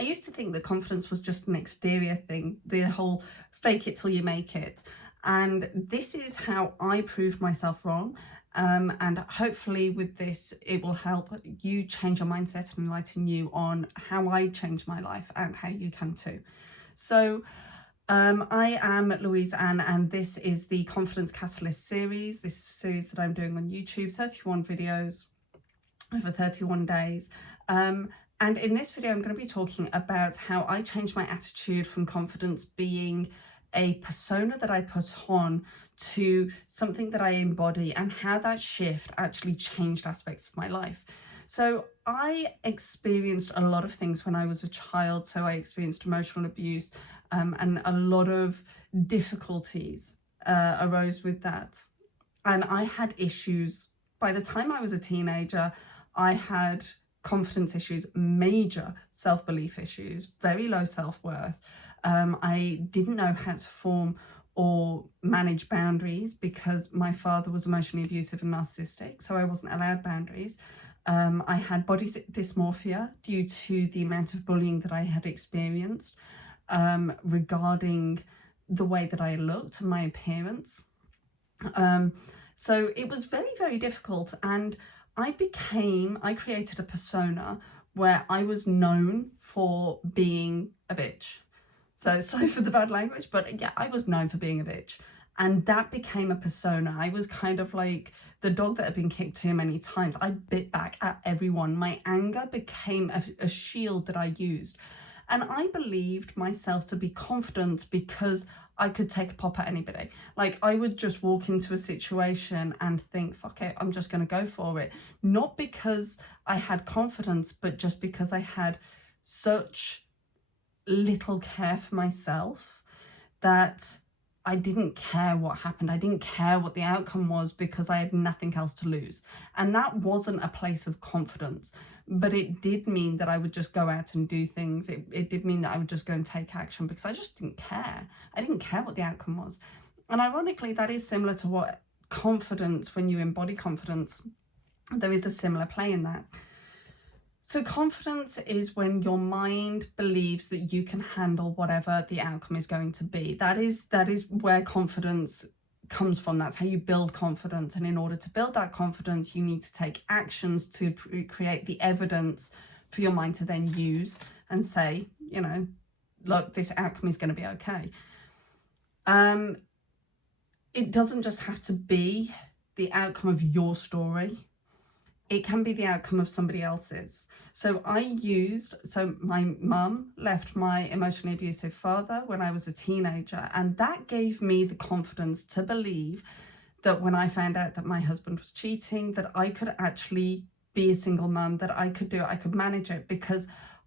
I used to think that confidence was just an exterior thing, the whole fake it till you make it. And this is how I proved myself wrong. And hopefully with this, it will help you change your mindset and enlighten you on how I changed my life and how you can too. So I am Louise Ann, and this is the Confidence Catalyst series. This is a series that I'm doing on YouTube, 31 videos over 31 days. And in this video, I'm going to be talking about how I changed my attitude from confidence being a persona that I put on to something that I embody, and how that shift actually changed aspects of my life. So I experienced a lot of things when I was a child. So I experienced emotional abuse, and a lot of difficulties arose with that. And I had issues. By the time I was a teenager, I had confidence issues, major self-belief issues, very low self-worth. I didn't know how to form or manage boundaries because my father was emotionally abusive and narcissistic, so I wasn't allowed boundaries. I had body dysmorphia due to the amount of bullying that I had experienced regarding the way that I looked and my appearance. So it was very, very difficult, and I created a persona where I was known for being a bitch. So sorry for the bad language, but yeah, I was known for being a bitch. And that became a persona. I was kind of like the dog that had been kicked too many times. I bit back at everyone. My anger became a shield that I used. And I believed myself to be confident because I could take a pop at anybody. Like, I would just walk into a situation and think, fuck it, I'm just going to go for it. Not because I had confidence, but just because I had such little care for myself that I didn't care what happened. I didn't care what the outcome was because I had nothing else to lose. And that wasn't a place of confidence, but it did mean that I would just go out and do things. It did mean that I would just go and take action because I just didn't care. I didn't care what the outcome was. And ironically, that is similar to what confidence, when you embody confidence, there is a similar play in that. So confidence is when your mind believes that you can handle whatever the outcome is going to be. That is where confidence comes from. That's how you build confidence. And in order to build that confidence, you need to take actions to create the evidence for your mind to then use and say, you know, look, this outcome is going to be okay. It doesn't just have to be the outcome of your story. It can be the outcome of somebody else's. So my mum left my emotionally abusive father when I was a teenager, and that gave me the confidence to believe that when I found out that my husband was cheating, that I could actually be a single mum, that I could manage it, because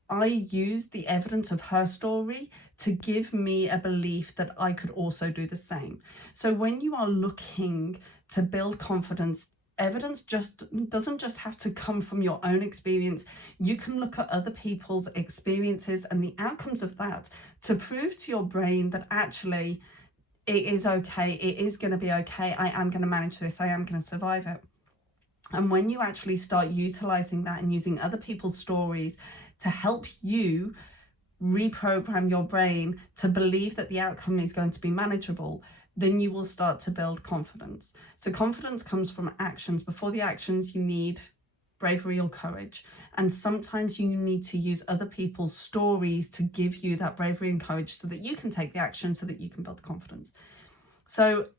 I used the evidence of her story to give me a belief that I could also do the same. So when you are looking to build confidence, evidence doesn't just have to come from your own experience. You can look at other people's experiences and the outcomes of that to prove to your brain that actually it is okay, it is going to be okay, I am going to manage this, I am going to survive it. And when you actually start utilizing that and using other people's stories to help you reprogram your brain to believe that the outcome is going to be manageable, then you will start to build confidence. So confidence comes from actions. Before the actions, you need bravery or courage. And sometimes you need to use other people's stories to give you that bravery and courage so that you can take the action, so that you can build confidence. So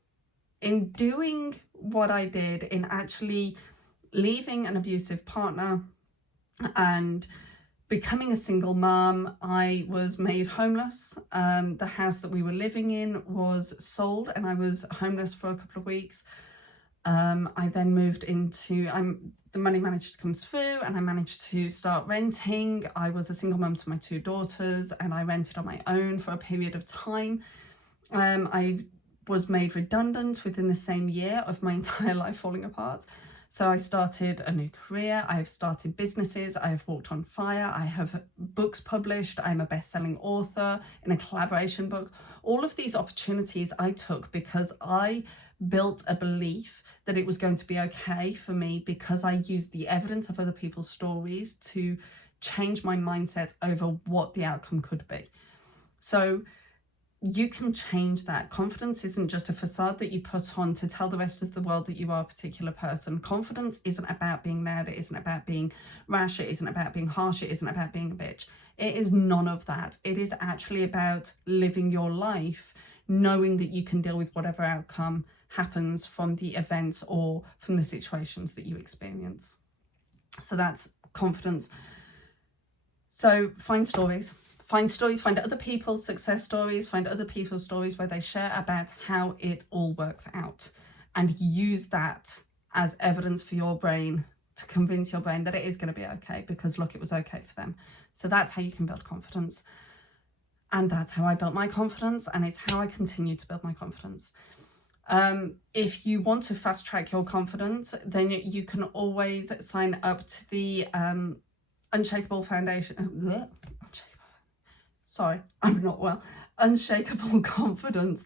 in doing what I did, in actually leaving an abusive partner and becoming a single mum, I was made homeless. The house that we were living in was sold and I was homeless for a couple of weeks. I then moved into, the money managed to come through and I managed to start renting. I was a single mum to my 2 daughters and I rented on my own for a period of time. I was made redundant within the same year of my entire life falling apart. So I started a new career, I have started businesses, I have walked on fire, I have books published, I'm a best-selling author in a collaboration book. All of these opportunities I took because I built a belief that it was going to be okay for me, because I used the evidence of other people's stories to change my mindset over what the outcome could be. So you can change that. Confidence isn't just a facade that you put on to tell the rest of the world that you are a particular person. Confidence isn't about being loud. It isn't about being rash. It isn't about being harsh. It isn't about being a bitch. It is none of that. It is actually about living your life, knowing that you can deal with whatever outcome happens from the events or from the situations that you experience. So that's confidence. So find stories. Find other people's success stories, find other people's stories where they share about how it all works out, and use that as evidence for your brain to convince your brain that it is going to be okay, because look, it was okay for them. So that's how you can build confidence. And that's how I built my confidence, and it's how I continue to build my confidence. If you want to fast track your confidence, then you can always sign up to the Unshakeable Foundation. Sorry, I'm not well. Unshakeable Confidence.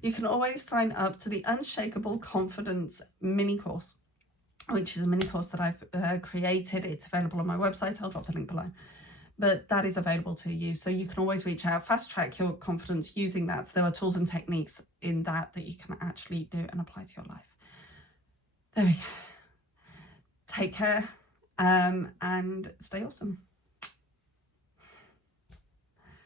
You can always sign up to the Unshakeable Confidence mini course, which is a mini course that I've created. It's available on my website. I'll drop the link below. But that is available to you. So you can always reach out, fast track your confidence using that. So there are tools and techniques in that you can actually do and apply to your life. There we go. Take care and stay awesome.